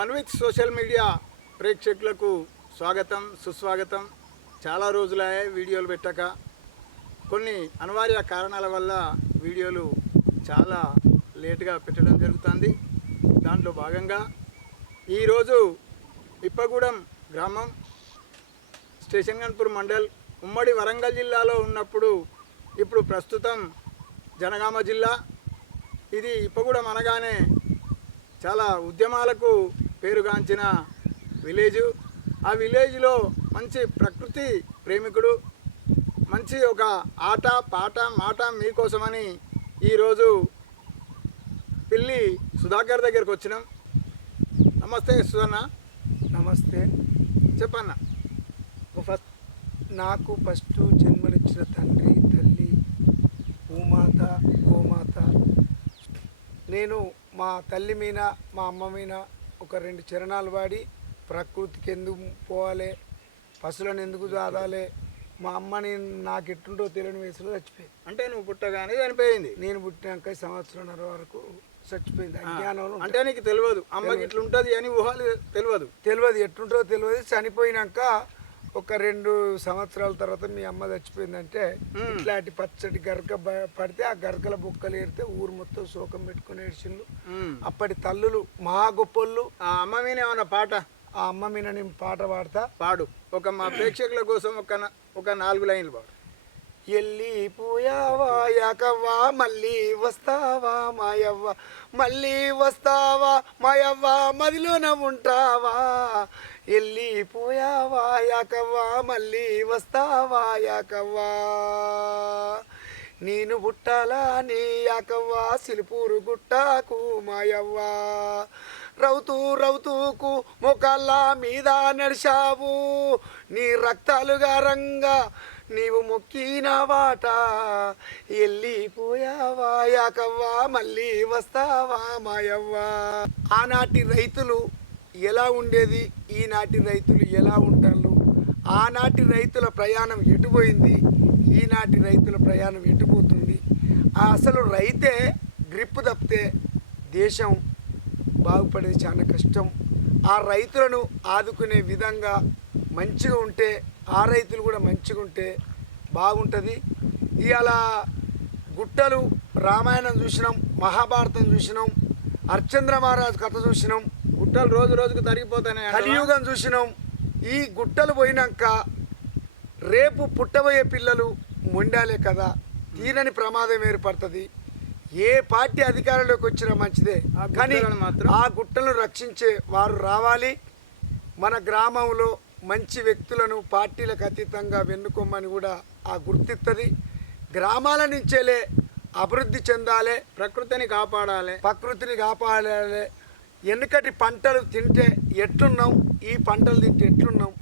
Manvith social media ప్రేక్షకులకు స్వాగతం సుస్వాగతం. చాలా రోజులే వీడియోలు పెట్టక కొన్ని అనివార్య కారణాల వల్ల వీడియోలు చాలా లేటుగా పెట్టడం జరుగుతుంది. దాంట్లో భాగంగా ఈరోజు ఇప్పగూడెం గ్రామం స్టేషన్ గన్పూర్ మండల్ ఉమ్మడి వరంగల్ జిల్లాలో ఉన్నప్పుడు ఇప్పుడు ప్రస్తుతం జనగామ జిల్లా. ఇది ఇప్పగూడెం అనగానే చాలా ఉద్యమాలకు పేరుగాంచిన విలేజు. ఆ విలేజ్లో మంచి ప్రకృతి ప్రేమికుడు, మంచి ఒక ఆట పాట మాట మీకోసమని ఈరోజు పిల్లి సుధాకర్ దగ్గరికి వచ్చినాం. నమస్తే సుధన్న. నమస్తే. చెప్పన్న. నాకు ఫస్ట్ జన్మనిచ్చిన తండ్రి తల్లి భూమాత గోమాత. నేను మా తల్లి మీద మా అమ్మ మీద ఒక 2 చరణాలు వాడి ప్రకృతికి ఎందుకు పోవాలి, పశువులను ఎందుకు చాదాలి, మా అమ్మని నాకు ఎట్టుంటో తెలియని వయసులో చచ్చిపోయింది. అంటే నువ్వు పుట్టగానే చనిపోయింది. నేను పుట్టినాక సంవత్సరంన్నర వరకు చచ్చిపోయింది. అజ్ఞానంలో. అంటే నీకు తెలియదు అమ్మకి ఇట్లుంటుంది అని ఊహలు తెలియదు ఎట్టుంటో తెలియదు. చనిపోయినాక ఒక 2 సంవత్సరాల తర్వాత మీ అమ్మ చచ్చిపోయిందంటే ఇట్లాంటి పచ్చడి గరక పడితే ఆ గరకల బొక్కలు ఏరితే ఊరు మొత్తం శోకం పెట్టుకుని ఏడ్చిండ్రు. అప్పటి తల్లులు మహా గొప్పళ్ళు. ఆ అమ్మ మీద ఏమన్నా పాట? ఆ అమ్మ మీద నేను పాట పాడు. ఒక మా ప్రేక్షకుల కోసం ఒక 4 లైన్లు పాడు. ఎల్లిపోయావా యాకవ్వా మళ్ళీ వస్తావా మాయవ్వ, మళ్ళీ వస్తావా మాయవ్వ మదిలోన ఉంటావా. ఎల్లిపోయావా యాకవ్వా మళ్ళీ వస్తావా యాకవ్వా, నేను పుట్టాలా నీ యాకవ్వా సిలిపూరు గుట్టాకు మాయవ్వా. రౌతూకు మొక్కల మీద నడిచావు, నీ రక్తాలుగా రంగా నీవు మొక్కిన వాట. ఎల్లిపోయావా యాకవ్వా మళ్ళీ వస్తావా మాయవ్వా. ఆనాటి రైతులు ఎలా ఉండేది, ఈనాటి రైతులు ఎలా ఉంటారు, ఆనాటి రైతుల ప్రయాణం ఎటుపోయింది, ఈనాటి రైతుల ప్రయాణం ఎటుపోతుంది. అసలు రైతే గ్రిప్పు తప్పితే దేశం బాగుపడేది చాలా కష్టం. ఆ రైతులను ఆదుకునే విధంగా మంచిగా ఉంటే, ఆ రైతులు కూడా మంచిగా ఉంటే బాగుంటుంది. ఇవాళ గుట్టలు రామాయణం చూసినాం, మహాభారతం చూసినాం, హరిశ్చంద్ర మహారాజు కథ చూసినాం, గుట్టలు రోజు రోజుకు తరిగిపోతాయి, కలియుగం చూసినాం. ఈ గుట్టలు పోయినాక రేపు పుట్టబోయే పిల్లలు మొండాలే కదా, తీరని ప్రమాదం ఏర్పడుతుంది. ఏ పార్టీ అధికారంలోకి వచ్చినా మంచిదే, కానీ ఆ గుట్టలను రక్షించే వారు రావాలి. మన గ్రామంలో మంచి వ్యక్తులను పార్టీలకు అతీతంగా వెన్నుకోమని కూడా ఆ గుర్తిస్తుంది. గ్రామాల నుంచేలే అభివృద్ధి చెందాలి, ప్రకృతిని కాపాడాలి. వెనుకటి పంటలు తింటే ఎట్లున్నాం, ఈ పంటలు తింటే ఎట్లున్నాం,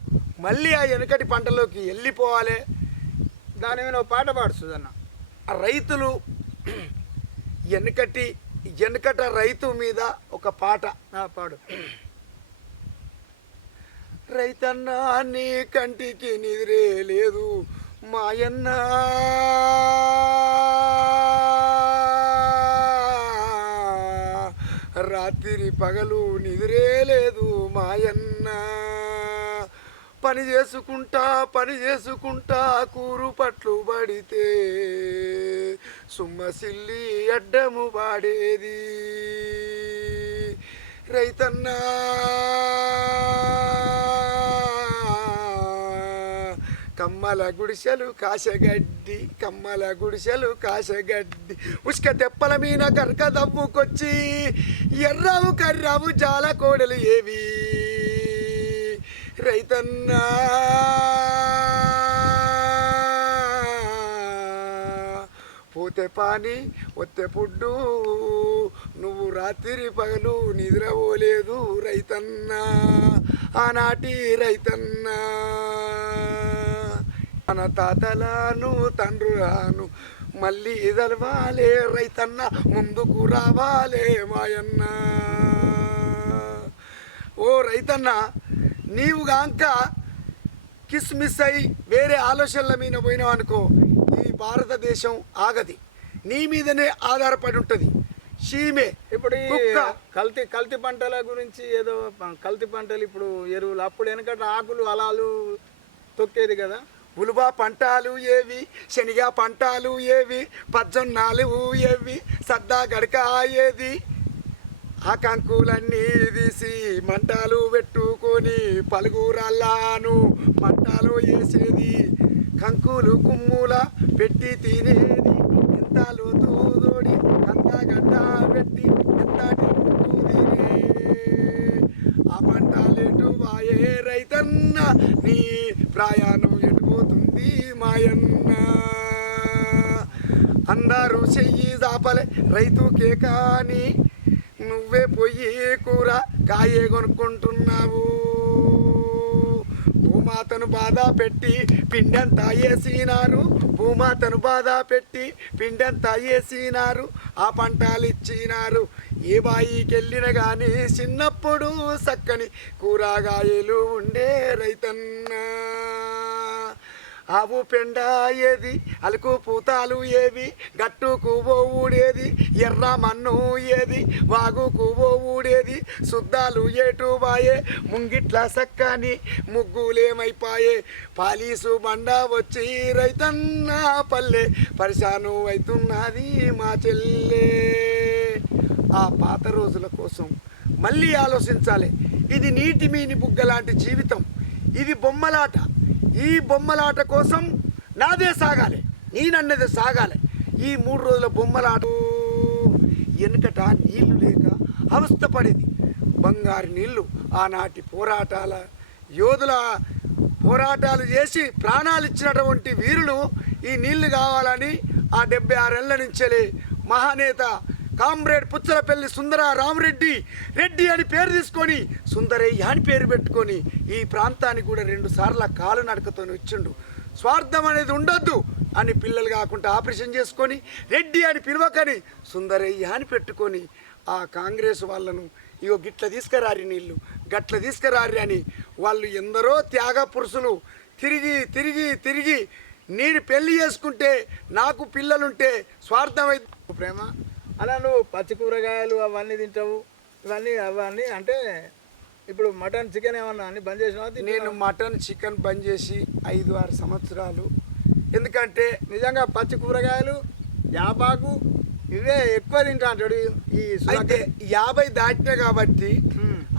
మళ్ళీ ఆ వెనుకటి పంటలోకి వెళ్ళిపోవాలి. దాని మీద పాట పాడుతుందన్న. ఆ రైతులు వెనుకట రైతు మీద ఒక పాట పాడు. రైతన్నా నీ కంటికి నిద్రే లేదు మాయన్న, రాత్రి పగలు నిద్రే లేదు మాయన్న. పని చేసుకుంటా కూరు పట్లు పడితే సుమ్మసిల్లి అడ్డము పాడేది. రైతన్నా కమ్మల గుడిసెలు కాసగడ్డి ఉష్క తెప్పల మీద కరక దవ్వుకొచ్చి ఎర్రావు కర్రావు జాల కోడలు ఏవి. రైతన్నా పోతే పాని ఒత్తే పుడ్డు, నువ్వు రాత్రి పగలు నిద్రపోలేదు రైతన్నా. ఆనాటి రైతన్నా మన తాతలను తండ్రులను మళ్ళీ ఎదలవాలే రైతన్న, ముందుకు రావాలే మాయన్న. ఓ రైతన్న, నీవు గాంక కిస్మిస్ అయి వేరే ఆలోచనల మీద పోయినావు అనుకో, ఈ భారతదేశం ఆగది, నీ మీదనే ఆధారపడి ఉంటుంది. చీమే ఇప్పుడు ఈ కుక్క. కల్తీ పంటల గురించి ఏదో కల్తీ పంటలు ఇప్పుడు ఎరువులు అప్పుడు వెనకట ఆకులు అలాలు తొక్కేది కదా. ఉలువ పంటలు ఏవి, శనగ పంటలు ఏవి, పజ్జొన్నాలు ఏవి, సద్దా గడక ఏది, ఆ కంకులన్నీ తీసి మంటలు పెట్టుకొని పలుగురల్లాను మంటలు వేసేది, కంకులు కుమ్ముల పెట్టి తినేది, ఎంత లోతూదోడి కంద గడ్డ పెట్టి ఎంతటి పుట్టు తినే, ఆ పంటలేటు వాయే రైతన్న నీ ప్రయాణం ఎటుపోతుంది మాయన్న, అందరూ చెయ్యి దాపలే రైతుకే కానీ నువ్వే పొయ్యి కూర కాయే కొనుక్కుంటున్నావు, భూమాతను బాధ పెట్టి పిండంతా వేసినారు, భూమాతను బాధ పెట్టి పిండంతా వేసినారు, ఆ పంటలు ఇచ్చినారు, ఏ బాయికి వెళ్ళిన కానీ చిన్నప్పుడు చక్కని కూరగాయలు ఉండే రైతన్న, ఆవు పెండ ఏది, అలుకు పూతాలు ఏవి, గట్టుకు ఊడేది, ఎర్ర మన్ను ఏది, వాగుకు ఊడేది, శుద్ధాలు ఏటు బాయే, ముంగిట్ల సక్కని ముగ్గులేమైపాయే, పాలీసు బండ వచ్చి రైతన్న పల్లె పరిశాను అవుతున్నది మా చెల్లె. ఆ పాత రోజుల కోసం మళ్ళీ ఆలోచించాలి. ఇది నీటి మీని బుగ్గ లాంటి జీవితం, ఇది బొమ్మలాట. ఈ బొమ్మలాట కోసం నాదే సాగాలి, నేనన్నదే సాగాలి. ఈ 3 రోజుల బొమ్మలాట వెనుకట నీళ్లు లేక అవస్థపడేది, బంగారు నీళ్లు. ఆనాటి పోరాటాల యోధుల పోరాటాలు చేసి ప్రాణాలు ఇచ్చినటువంటి వీరులు ఈ నీళ్లు కావాలని ఆ 76 ఏళ్ల నుంచెలే మహానేత కామ్రేడ్ పుచ్చలపల్లి సుందర రామరెడ్డి రెడ్డి అని పేరు తీసుకొని సుందరయ్య అని పేరు పెట్టుకొని ఈ ప్రాంతానికి కూడా 2 సార్లు కాలు నడకతో వచ్చిండు. స్వార్థం అనేది ఉండొద్దు అని పిల్లలు కాకుండా ఆపరేషన్ చేసుకొని రెడ్డి అని పిలవకని సుందరయ్య అని పెట్టుకొని ఆ కాంగ్రెస్ వాళ్ళను ఇగో గిట్ల తీసుకురారి నీళ్ళు గట్ల తీసుకురారి అని వాళ్ళు ఎందరో త్యాగ పురుషులు తిరిగి తిరిగి తిరిగి నేను పెళ్లి చేసుకుంటే నాకు పిల్లలుంటే స్వార్థమై ప్రేమ అలా నువ్వు పచ్చి కూరగాయలు అవన్నీ తింటావు, అవన్నీ అంటే ఇప్పుడు మటన్ చికెన్ ఏమన్నా అన్ని బంద్ చేసినావా? నేను మటన్ చికెన్ బంద్ చేసి 5-6 సంవత్సరాలు. ఎందుకంటే నిజంగా పచ్చి కూరగాయలు యాపాకు ఇవే ఎక్కువ తింటా అంటాడు. ఈ అయితే 50 దాటినా కాబట్టి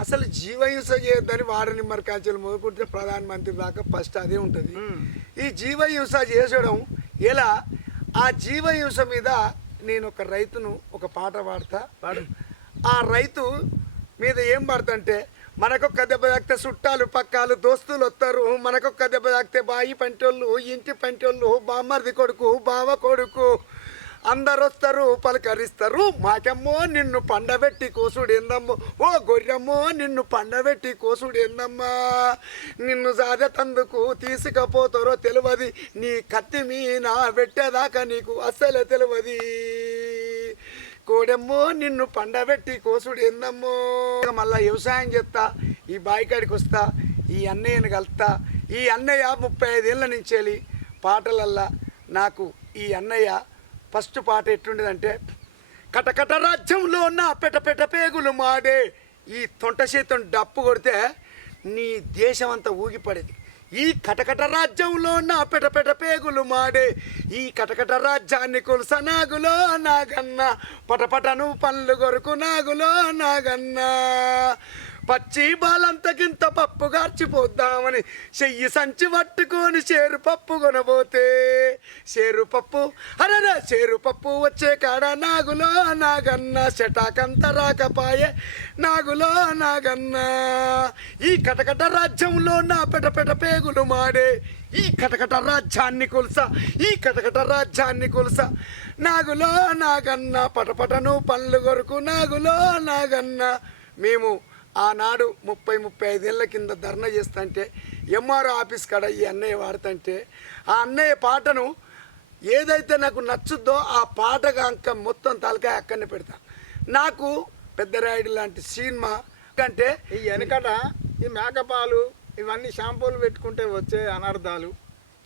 అసలు జీవహింస చేయొద్దని వాడ నిమ్మరకాంచెలు మొదలుకుంటే ప్రధానమంత్రి దాకా ఫస్ట్ అదే ఉంటుంది. ఈ జీవహింస చేసడం ఎలా, ఆ జీవహింస మీద నేను ఒక రైతును ఒక పాట పాడతా. ఆ రైతు మీద ఏం పాడతంటే, మనకొక్క దెబ్బ తాకితే చుట్టాలు పక్కాలు దోస్తులు వస్తారు, మనకొక్క దెబ్బ తాకితే బాయి పంటోళ్ళు ఇంటి పంటోళ్ళు బామ్మర్ది కొడుకు బావ కొడుకు అందరు వస్తారు పలకరిస్తారు, మాకెమ్మో నిన్ను పండబెట్టి కోసుడు ఏందమ్మో, ఓ గొర్రెమ్మో నిన్ను పండబెట్టి కోసుడు ఏందమ్మా, నిన్ను సాధతందుకు తీసుకపోతారో తెలియదు, నీ కత్తి మీన పెట్టేదాకా నీకు అస్సలే తెలియదు, కోడెమ్మో నిన్ను పండబెట్టి కోసుడు ఏందమ్మో. మళ్ళీ వ్యవసాయం చేస్తా, ఈ బాయికాడికి వస్తా, ఈ అన్నయ్యను కలుస్తా. ఈ అన్నయ్య 35 ఏళ్ళ నుంచి పాటలల్లా నాకు ఈ అన్నయ్య ఫస్ట్ పాట ఎట్టుండేదంటే, కటకట రాజ్యంలో నా పెట పేగులు మాడే, ఈ తొంట చేతం డప్పు కొడితే నీ దేశం అంతా ఊగిపడేది. ఈ కటకట రాజ్యంలో నా పెట పేగులు మాడే, ఈ కటకట రాజ్యాన్ని కొలుస నాగులో నాగన్న, పటపటను పనులు కొరకు నాగులో నాగన్న, పచ్చి బాలంతకింత పప్పు గార్చిపోద్దామని చెయ్యి సంచి పట్టుకొని చేరు పప్పు కొనబోతే, చేరు పప్పు అరే చేరు పప్పు వచ్చే కాడ నాగులో నాగన్న, చెటాకంత రాకపాయే నాగులో నాగన్న, ఈ కటకట రాజ్యంలో నా పెట పేగులు మాడే, ఈ కటకట రాజ్యాన్ని కొలుస, ఈ కటకట రాజ్యాన్ని కొలుస నాగులో నాగన్న, పటపటను పనులు కొరకు నాగులో నాగన్న. మేము ఆనాడు 30-35 ఏళ్ళ కింద ధర్నా చేస్తుంటే ఎంఆర్ఓ ఆఫీస్ కాడ ఈ అన్నయ్య వాడుతుంటే, ఆ అన్నయ్య పాటను ఏదైతే నాకు నచ్చుద్దో ఆ పాటగా అంక మొత్తం తలకాయ అక్కడనే పెడతా. నాకు పెద్దరాయుడు లాంటి సినిమా అంటే ఈ వెనకట ఈ మేకపాలు ఇవన్నీ షాంపూలు పెట్టుకుంటే వచ్చే అనర్థాలు,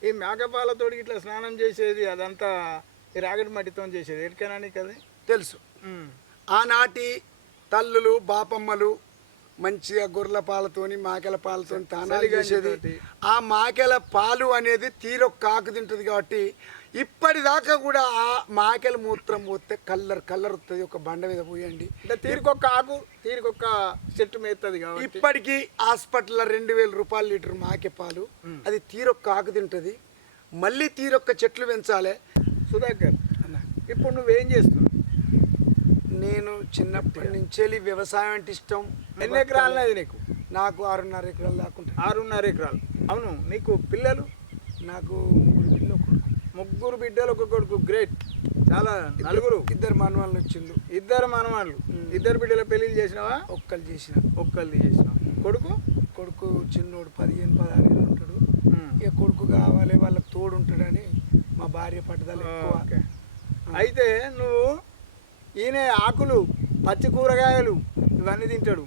ఈ మేకపాలతో ఇట్లా స్నానం చేసేది అదంతా ఈ రాగడి మట్టితో చేసేది ఎటుకైనా నీకు అది తెలుసు. ఆనాటి తల్లులు బాపమ్మలు మంచిగా గొర్రెల పాలతోని మాకెల పాలతోని తానాలు చేసేది. ఆ మాకెల పాలు అనేది తీరొక్క ఆకు తింటుంది కాబట్టి ఇప్పటిదాకా కూడా ఆ మాకెల మూత్రం పోతే కల్లర్ వస్తుంది. ఒక బండ మీద పోయండి అంటే తీరికొక్క ఆకు తీరికొక్క చెట్టు మేస్తుంది కాబట్టి ఇప్పటికీ హాస్పిటల్లో 2000 రూపాయలు లీటర్ మాకె పాలు. అది తీరొక్క ఆకు తింటుంది. మళ్ళీ తీరొక్క చెట్లు పెంచాలి. సుధాకర్ ఇప్పుడు నువ్వేం చేస్తున్నావు? నేను చిన్నప్పటి నుంచి వ్యవసాయం అంటే ఇష్టం. ఎన్ని ఎకరాలు అది నీకు? నాకు 6.5 ఎకరాలు దాకుంటా. 6.5 ఎకరాలు. అవును. నీకు పిల్లలు? నాకు 3 బిడ్డలు ఒక కొడుకు. గ్రేట్. చాలా. నలుగురు. 2 మనవాళ్ళు వచ్చిండు. 2 మనవాళ్ళు. 2 బిడ్డల పెళ్ళిళ్ళు చేసినావా? ఒక్కళ్ళు చేసిన. ఒక్కళ్ళు చేసినావు. కొడుకు చిన్నోడు 15-16 ఏళ్ళు ఉంటాడు. ఇక కొడుకు కావాలి, వాళ్ళకి తోడు ఉంటాడని మా భార్య పట్టుదల ఎక్కువ. అయితే నువ్వు ఈయన ఆకులు పచ్చి కూరగాయలు ఇవన్నీ తింటాడు.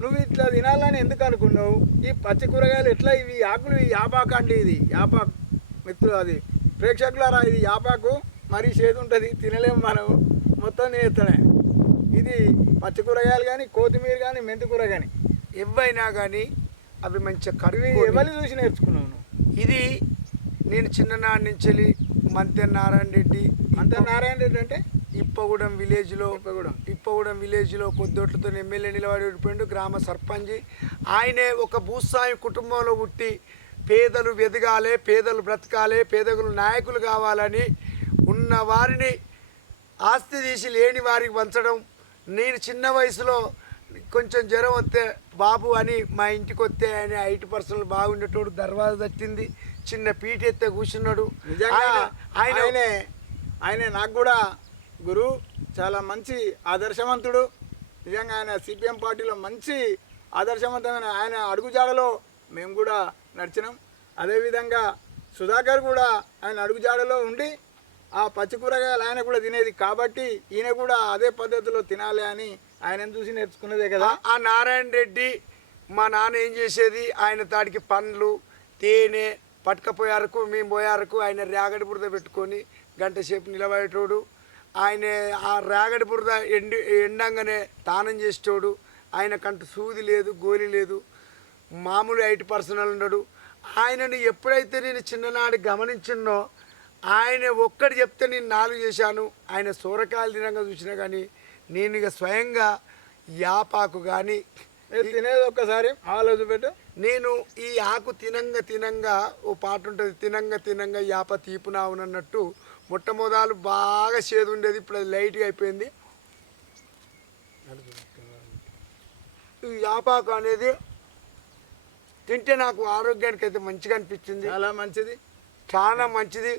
నువ్వు ఇట్లా తినాలని ఎందుకు అనుకున్నావు? ఈ పచ్చి కూరగాయలు ఎట్లా? ఇవి ఆకులు, ఈ యాపాకు అండి. ఇది యాపాకు మిత్రులు. అది ప్రేక్షకులారా, ఇది యాపాకు. మరీ చేదు ఉంటుంది, తినలేము మనం. మొత్తం నేతనే. ఇది పచ్చి కూరగాయలు కానీ, కొత్తిమీర కానీ, మెంతి కూర కానీ ఎవైనా కానీ అవి మంచిగా కడిగి ఎవరిని చూసి నేర్చుకున్నావు నువ్వు? ఇది నేను చిన్ననాటి నుంచి మంత్రి నారాయణ రెడ్డి. నారాయణ రెడ్డి అంటే ఇప్పగూడెం విలేజ్లో కొద్దోట్లతో ఎమ్మెల్యే నిలబడి ఓడిపోయిండు. గ్రామ సర్పంచ్. ఆయనే ఒక భూస్వామి కుటుంబంలో పుట్టి పేదలు ఎదగాలి, పేదలు బ్రతకాలి, పేదలు నాయకులు కావాలని ఉన్న వారిని ఆస్తి తీసి లేని వారికి పంచడం. నేను చిన్న వయసులో కొంచెం జ్వరం వస్తే బాబు అని మా ఇంటికి వస్తే ఆయన 8% బాగుండేటోడు. దర్వాజా తట్టింది, చిన్న పీట ఎత్తే కూర్చున్నాడు. ఆయన నాకు కూడా గురువు. చాలా మంచి ఆదర్శవంతుడు. నిజంగా ఆయన సిపిఎం పార్టీలో మంచి ఆదర్శవంతమైన ఆయన అడుగుజాడలో మేము కూడా నడిచినాం. అదేవిధంగా సుధాకర్ కూడా ఆయన అడుగుజాడలో ఉండి ఆ పచ్చి కూరగాయలు ఆయన కూడా తినేది కాబట్టి ఈయన కూడా అదే పద్ధతిలో తినాలి అని ఆయన చూసి నేర్చుకున్నదే కదా. ఆ నారాయణ రెడ్డి మా నాన్న ఏం చేసేది, ఆయన తాడికి పండ్లు తేనె పట్టుకపోయారకు మేము పోయారకు ఆయన రేగడి బురద పెట్టుకొని గంట సేపు నిలబడేటోడు. ఆయన ఆ రేగడి బురద ఎండంగానే తానం చేసేటోడు. ఆయనకంటూ సూది లేదు, గోలి లేదు, మామూలు 8% ఉన్నాడు. ఆయనను ఎప్పుడైతే నేను చిన్ననాడు గమనించినో, ఆయన ఒక్కటి చెప్తే నేను 4 చేశాను. ఆయన సూరకాయలు తినంగా చూసినా కానీ నేను ఇక స్వయంగా యాపాకు కానీ తినేది ఒక్కసారి ఆలోచన. నేను ఈ ఆకు తినంగా ఓ పాట ఉంటుంది, తినంగా యాప తీపునావునన్నట్టు. మొట్టమొదలు బాగా చేదు ఉండేది, ఇప్పుడు అది లైట్గా అయిపోయింది. ఈ యాపాకు అనేది తింటే నాకు ఆరోగ్యానికి అయితే మంచిగా అనిపించింది. చాలా మంచిది.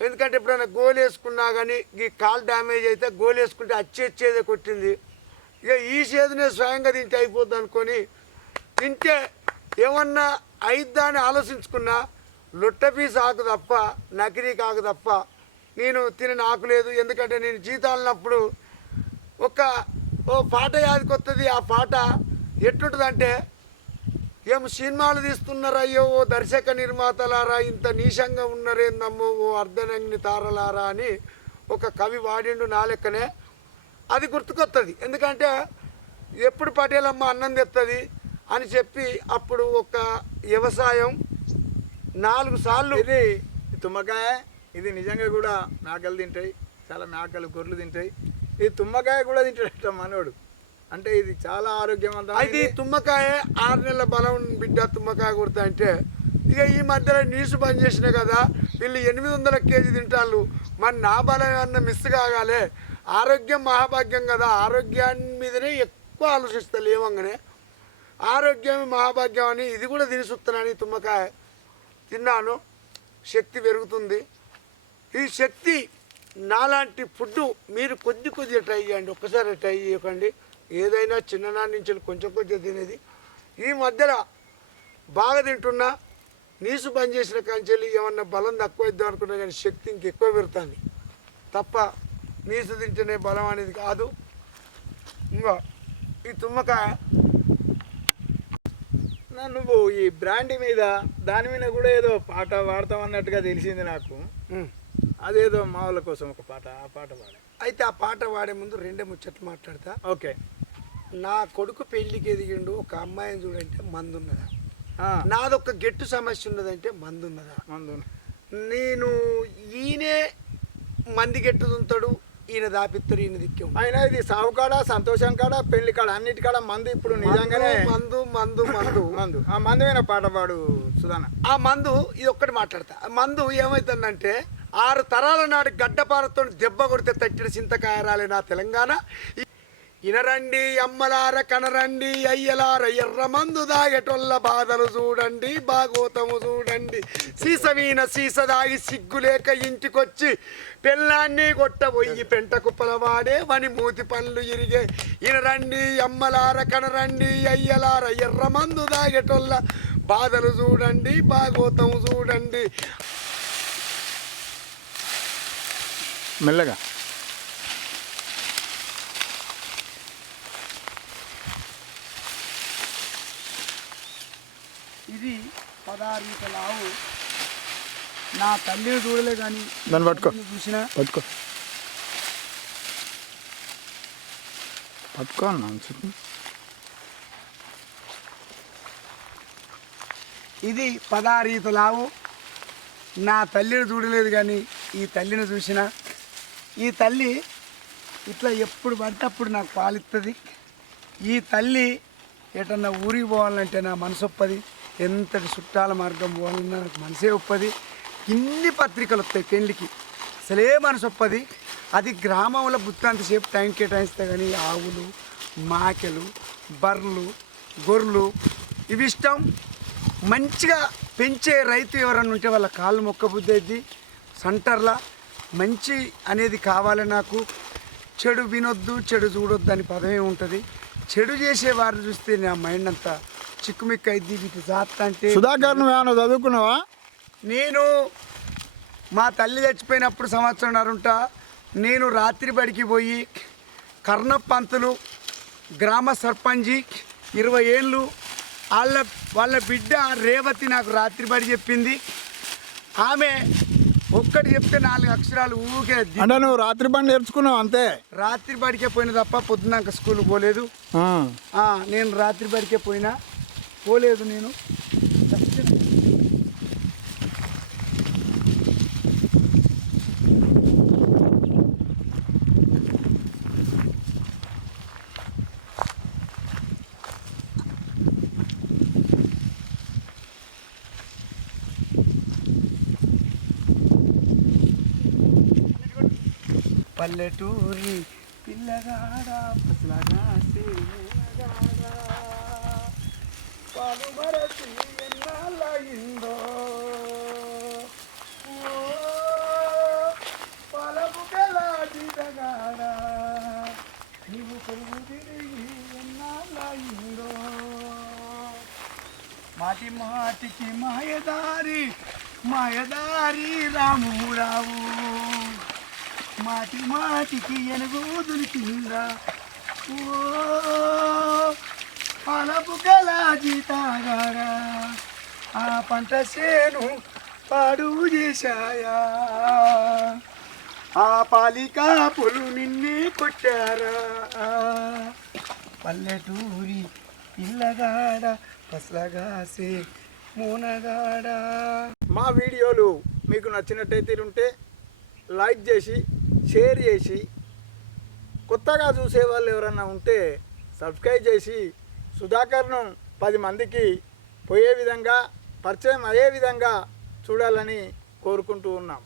ఎందుకంటే ఎప్పుడైనా గోలు వేసుకున్నా కానీ ఈ కాలు డ్యామేజ్ అయితే గోలు వేసుకుంటే వచ్చేదే కొట్టింది. ఇక ఈ చేదునే స్వయంగా తింటే అయిపోద్ది అనుకొని తింటే ఏమన్నా అయిద్దా అని ఆలోచించుకున్నా. లొట్టపీస్ ఆకు తప్ప, నకిలీ ఆకు తప్ప నేను తినని ఆకు లేదు. ఎందుకంటే నేను జీతాలన్నప్పుడు ఓ పాట యాదికి వస్తుంది. ఆ పాట ఎట్లుంటుందంటే, ఏం సినిమాలు తీస్తున్నారా అయ్యో ఓ దర్శక నిర్మాతలారా, ఇంత నీచంగా ఉన్నారేందమ్మో ఓ అర్ధనంగిని తారలారా అని ఒక కవి వాడిండు. నా లెక్కనే అది గుర్తుకొస్తుంది. ఎందుకంటే ఎప్పుడు పటేలమ్మ అన్నం తెస్తుంది అని చెప్పి అప్పుడు ఒక వ్యవసాయం 4 సార్లు. ఇది తుమ్మకాయ, ఇది నిజంగా కూడా మేకలు తింటాయి, చాలా మేకలు గొర్రెలు తింటాయి. ఈ తుమ్మకాయ కూడా తింటాడట మనోడు. అంటే ఇది చాలా ఆరోగ్యవంతం. అయితే తుమ్మకాయ 6 నెలల బలం బిడ్డ తుమ్మకాయ కొడతా అంటే ఇక ఈ మధ్యలో నీసు బంద్ చేసిన కదా, వీళ్ళు 800 కేజీ తింటారు. మరి నా బలం ఏమన్నా మిస్ కాగాలి. ఆరోగ్యం మహాభాగ్యం కదా, ఆరోగ్యాన్ని మీదనే ఎక్కువ ఆలోచిస్తారు. ఏమంగానే ఆరోగ్యం మహాభాగ్యం అని ఇది కూడా తినిస్తున్నాను. తుమ్మకాయ తిన్నాను, శక్తి పెరుగుతుంది. ఈ శక్తి నాలాంటి ఫుడ్ మీరు కొద్దిగా ట్రై చేయండి. ఒక్కసారి ట్రై చేయకండి. ఏదైనా చిన్ననాటి నుంచి కొంచెం తినేది. ఈ మధ్యలో బాగా తింటున్నా. నీసు బంద్ చేసిన కంచెలు ఏమన్నా బలం తక్కువ ఇద్దాం అనుకున్నా కానీ శక్తి ఇంకెక్కువ పెరుగుతుంది తప్ప నీసు తింటేనే బలం అనేది కాదు. ఇంకా ఈ తుమ్మకాయ నువ్వు ఈ బ్రాండ్ మీద దాని మీద కూడా ఏదో పాట వాడతావు అన్నట్టుగా తెలిసింది నాకు. అదేదో మా వాళ్ళ కోసం ఒక పాట, ఆ పాట పాడే. అయితే ఆ పాట పాడే ముందు రెండే ముచ్చట్లు మాట్లాడతా. ఓకే. నా కొడుకు పెళ్లికి ఎదిగిండు, ఒక అమ్మాయిని చూడంటే మందున్నదా, ఆ, నాదొక గెట్టు సమస్య ఉన్నదంటే మందున్నదా. మందు నేను ఈయనే మంది గెట్టు దుంతాడు, ఈయన దాపిస్తాడు, ఈయన దిక్కే అయినా ఇది సాగు కాడ, సంతోషం కాడ, పెళ్లి కాడ అన్నిటికాడ మందు ఇప్పుడు నిజంగానే మందు మందు మందు మందు. ఆ మందుమైన పాట పాడు సుధాన. ఆ మందు ఇది ఒక్కటి మాట్లాడతా. ఆ మందు ఏమవుతుందంటే 6 తరాల నాడు గడ్డపారతో దెబ్బ కొడితే తట్టిన చింతకాయ రాలే నా తెలంగాణ. ఇనరండి అమ్మలార, కనరండి అయ్యలార, ఎర్ర మందు దాగేటోళ్ళ బాధలు చూడండి, భాగోతము చూడండి. సీసమీన సీస దాగి సిగ్గులేక ఇంటికొచ్చి పెళ్ళాన్ని కొట్టబోయి పెంట కుప్పల వాడే వని మూతి పనులు ఇరిగే. ఇనరండి అమ్మలార, కనరండి అయ్యలార, ఎర్ర మందు దాగేటోళ్ళ బాధలు చూడండి, భాగోతము చూడండి. మెల్లగా. ఇది 16 లావు. నా తల్లిని చూడలే కానీ దాన్ని పట్టుకో, చూసిన పట్టుకో, పట్టుకో అన్నా. ఇది 16 లావు. నా తల్లిని చూడలేదు కానీ ఈ తల్లిని చూసిన. ఈ తల్లి ఇట్లా ఎప్పుడు పడితే అప్పుడు నాకు పాలిస్తుంది. ఈ తల్లి ఎటన్నా ఊరికి పోవాలంటే నా మనసు ఒప్పది, ఎంతటి చుట్టాల మార్గం పోవాలన్నా నాకు మనసే ఒప్పది. ఇన్ని పత్రికలు వస్తాయి పెళ్ళికి, అసలే మనసు ఒప్పది. అది గ్రామంలో బుత్తంతసేపు టైం కేటాయిస్తే కానీ ఆవులు, మాకెలు, బర్రెలు, గొర్రెలు ఇవి ఇష్టం. మంచిగా పెంచే రైతు ఎవరన్నా ఉంటే వాళ్ళ కాళ్ళు మొక్కబుద్ధి అయింది. సెంటర్లా మంచి అనేది కావాలి నాకు. చెడు వినొద్దు, చెడు చూడొద్దు అని పదమే ఉంటుంది. చెడు చేసే వారిని చూస్తే నా మైండ్ అంతా చిక్కుమిక్కు అయింది. వీటి జాత అంటే సుధాకర్ నువ్వు ఏమైనా చదువుకున్నావా? నేను మా తల్లి చచ్చిపోయినప్పుడు సంవత్సరంన్నర ఉంటా. నేను రాత్రి బడికి పోయి కర్ణపంతులు గ్రామ సర్పంచి 20 ఏళ్ళు వాళ్ళ బిడ్డ రేవతి నాకు రాత్రి బడి చెప్పింది. ఆమె ఒక్కటి చెప్తే 4 అక్షరాలు ఊకే. అంటే నువ్వు రాత్రి పని నేర్చుకున్నావు అంతే? రాత్రి బడికే పోయిన తప్ప పొద్దున్నాక స్కూల్కి పోలేదు. నేను రాత్రి బడికే పోలేదు నేను. పల్లెటూరి పిల్లగాడ పాలు మరచి ఎన్నాళ్ళయిందో, పాలపు గలాడిగాడ నీవు కొలువు తిరిగి ఎన్నాళ్ళయిందో. మాటి మాటికి మాయదారి మాయదారి రాము, మాటి మాటికి ఎనుగూదులు కింద ఓ పాలపు గలా జీతాగారా, ఆ పంట చేను పాడు చేశాయా, ఆ పాలికాపులు నిన్నే కొట్టారా. పల్లెటూరి పిల్లగాడ పసలగాసే మూనగాడ. మా వీడియోలు మీకు నచ్చినట్టయితే ఉంటే లైక్ చేసి, షేర్ చేసి, కొత్తగా చూసే వాళ్ళు ఎవరన్నా ఉంటే సబ్స్క్రైబ్ చేసి సుధాకర్ను 10 మందికి పోయే విధంగా, పరిచయం అయ్యే విధంగా చూడాలని కోరుకుంటూ ఉన్నాం.